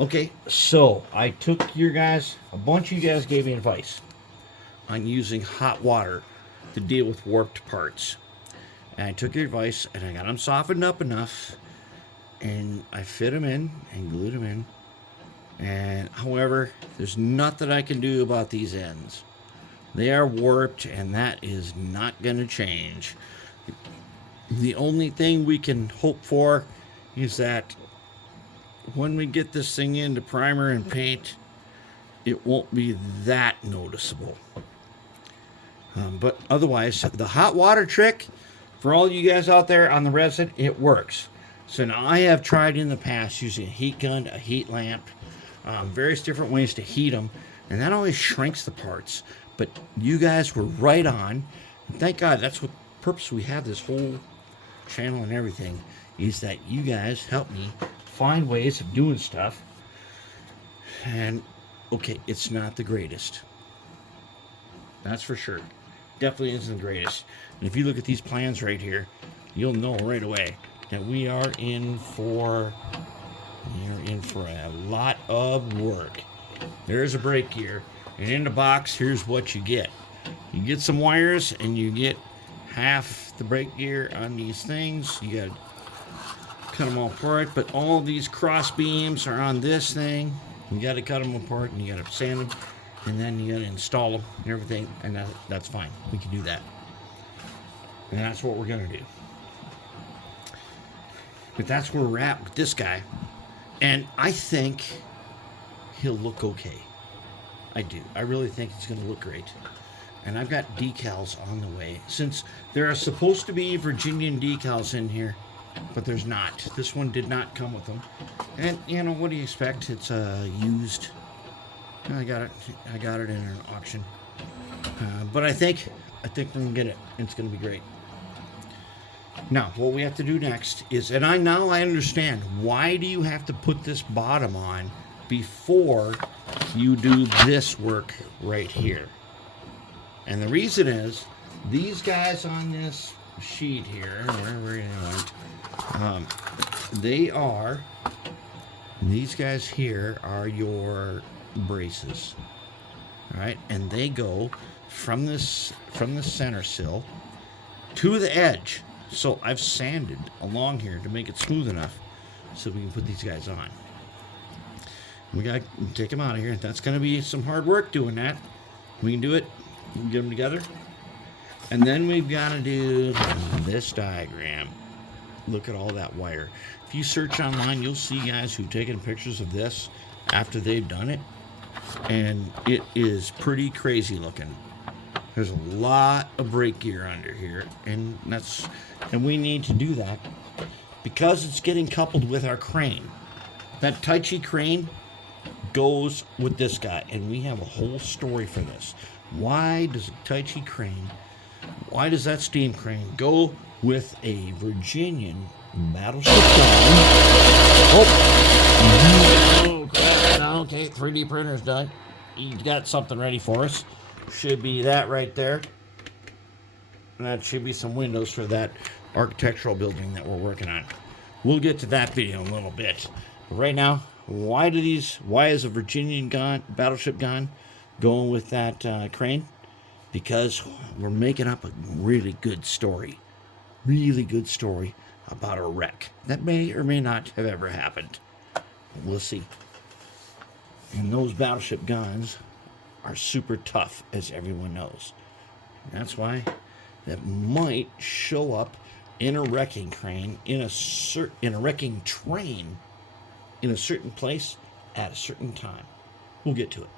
Okay, so I took your guys, a bunch of you guys gave me advice on using hot water to deal with warped parts. And I took your advice and I got them softened up enough and I fit them in and glued them in. And however, there's nothing I can do about these ends. They are warped and that is not going to change. The only thing we can hope for is that when we get this thing into primer and paint, it won't be that noticeable. But otherwise, the hot water trick, for all you guys out there on the resin, it works. So now I have tried in the past using a heat gun, a heat lamp, various different ways to heat them, and that always shrinks the parts. But you guys were right on. And thank God, that's what purpose we have this whole channel and everything, is that you guys help me find ways of doing stuff. And okay, it's not the greatest. That's for sure. Definitely isn't the greatest. And if you look at these plans right here, you'll know right away that we are in for a lot of work. There's a brake gear, and in the box, here's what you get. You get some wires, and you get half the brake gear on these things. You gotta cut them all apart, but all these cross beams are on this thing. You gotta cut them apart, and you gotta sand them, and then you gotta install them and everything, and that's fine. We can do that. And that's what we're gonna do. But that's where we're at with this guy. And I think he'll look okay. I do. I really think it's gonna look great. And I've got decals on the way. Since there are supposed to be Virginian decals in here, but there's not. This one did not come with them. And you know, what do you expect? It's used. I got it in an auction. But I think we're gonna get it. It's gonna be great. Now, what we have to do next is, and I understand, why do you have to put this bottom on before you do this work right here? And the reason is, these guys on this sheet here, wherever you want, these guys here are your braces. All right, and they go from the center sill to the edge. So I've sanded along here to make it smooth enough so we can put these guys on. We got to take them out of here. That's going to be some hard work doing that. We can do it. We can get them together. And then we've got to do this diagram. Look at all that wire. If you search online, you'll see guys who've taken pictures of this after they've done it. And it is pretty crazy looking. There's a lot of brake gear under here, and we need to do that because it's getting coupled with our crane. That Tai Chi crane goes with this guy, and we have a whole story for this. Why does a Tai Chi crane, why does that steam crane go with a Virginian Battleship gun? Oh crap. Okay, 3D printer's done. He got something ready for us. Should be that right there. And that should be some windows for that architectural building that we're working on. We'll get to that video in a little bit. But right now, why is a Virginian Battleship gun going with that crane? Because we're making up a really good story. Really good story about a wreck that may or may not have ever happened. We'll see. And those battleship guns are super tough, as everyone knows. And that's why that might show up in a wrecking crane, in a wrecking train, in a certain place at a certain time. We'll get to it.